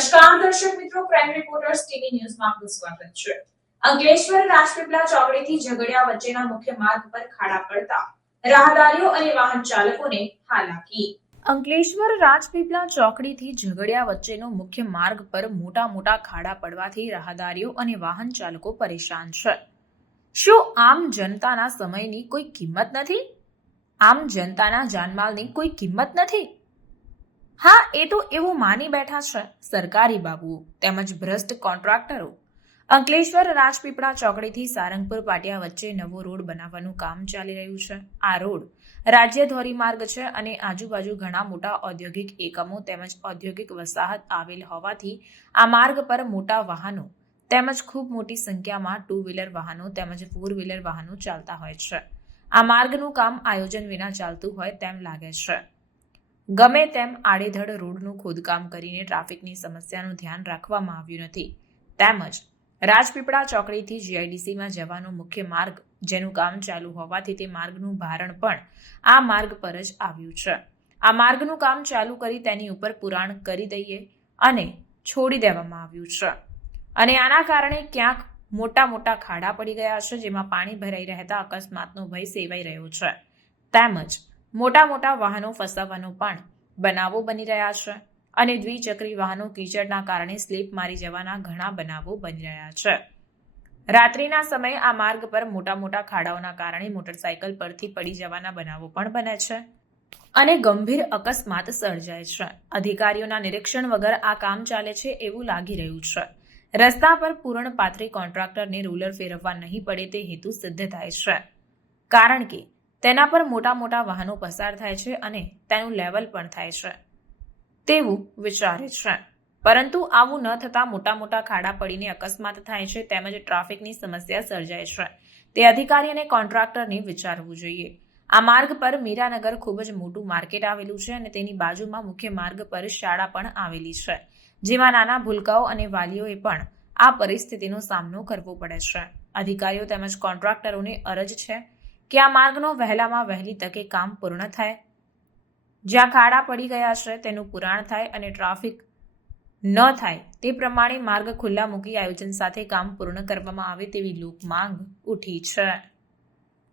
નમસ્કાર દર્શક મિત્રો, ક્રાઇમ રિપોર્ટર્સ ટીવી ન્યૂઝમાં આપનું સ્વાગત છે. અંકલેશ્વર રાજપીપળા ચોકડીથી ઝઘડિયા વચ્ચેના મુખ્ય માર્ગ પર ખાડા પડતા રાહદારીઓ અને વાહન ચાલકોને હાલાકી. અંકલેશ્વર રાજપીપળા ચોકડીથી ઝઘડિયા વચ્ચેનો મુખ્ય માર્ગ પર મોટા ખાડા પડવાથી રાહદારીઓ અને વાહન ચાલકો પરેશાન છે. શું આમ જનતાના સમયની કોઈ કિંમત નથી? આમ જનતાના જાનમાલની કોઈ કિંમત નથી? હા, એ તો એવું માની બેઠા છે સરકારી બાબુઓ તેમજ ભ્રષ્ટ કોન્ટ્રાક્ટરો. અંકલેશ્વર રાજપીપળા ચોકડીથી સારંગપુર પાટિયા વચ્ચે નવો રોડ બનાવવાનું કામ ચાલી રહ્યું છે. આ રોડ રાજ્ય ધોરીમાર્ગ છે અને આજુબાજુ ઘણા મોટા ઔદ્યોગિક એકમો તેમજ ઔદ્યોગિક વસાહત આવેલ હોવાથી આ માર્ગ પર મોટા વાહનો તેમજ ખૂબ મોટી સંખ્યામાં 2 વ્હીલર વાહનો તેમજ 4 વ્હીલર વાહનો ચાલતા હોય છે. આ માર્ગનું કામ આયોજન વિના ચાલતું હોય તેમ લાગે છે. ગમે તેમ આડેધડ રોડનું ખોદકામ કરીને ટ્રાફિકની સમસ્યાનું ધ્યાન રાખવામાં આવ્યું નથી. તેમજ રાજપીપળા ચોકડીથી જીઆઈડીસીમાં જવાનો મુખ્ય માર્ગ જેનું કામ ચાલુ હોવાથી તે માર્ગનું ભારણ પણ આ માર્ગ પર જ આવ્યું છે. આ માર્ગનું કામ ચાલુ કરી તેની ઉપર પુરાણ કરી દઈએ અને છોડી દેવામાં આવ્યું છે અને આના કારણે ક્યાંક મોટા ખાડા પડી ગયા છે, જેમાં પાણી ભરાઈ રહેતા અકસ્માતનો ભય સેવાઈ રહ્યો છે. તેમજ મોટા વાહનો ફસાવાનો પણ બનાવો બની રહ્યા છે અને દ્વિચક્રી વાહનો કીચડના કારણે સ્લીપ મારી જવાના ઘણા બનાવો બની રહ્યા છે. રાત્રિના સમયે આ માર્ગ પર મોટા ખાડાઓના કારણે મોટરસાયકલ પરથી પડી જવાના બનાવો પણ બને છે અને ગંભીર અકસ્માત સર્જાય છે. અધિકારીઓના નિરીક્ષણ વગર આ કામ ચાલે છે એવું લાગી રહ્યું છે. રસ્તા પર પૂર્ણ પાથરી કોન્ટ્રાક્ટરને રૂલર ફેરવવા નહીં પડે તે હેતુ સિદ્ધ થાય છે, કારણ કે તેના પર મોટા વાહનો પસાર થાય છે અને તેનું લેવલ પણ થાય છે તેવું વિચારે છે. પરંતુ આવું ન થતાં મોટા ખાડા પડીને અકસ્માત થાય છે તેમજ ટ્રાફિકની સમસ્યા સર્જાય છે. તે અધિકારી અને કોન્ટ્રાક્ટરને વિચારવું જોઈએ. આ માર્ગ પર મીરાનગર ખૂબ જ મોટું માર્કેટ આવેલું છે અને તેની બાજુમાં મુખ્ય માર્ગ પર શાળા પણ આવેલી છે, જેમાં નાના ભૂલકાઓ અને વાલીઓએ પણ આ પરિસ્થિતિનો સામનો કરવો પડે છે. અધિકારીઓ તેમજ કોન્ટ્રાક્ટરોને અરજ છે કે આ માર્ગનો વહેલામાં વહેલી તકે કામ પૂર્ણ થાય, જ્યાં ખાડા પડી ગયા છે તેનું પુરાણ થાય અને ટ્રાફિક ન થાય તે પ્રમાણે માર્ગ ખુલ્લા મૂકી આયોજન સાથે કામ પૂર્ણ કરવામાં આવે તેવી લોક માંગ ઉઠી છે.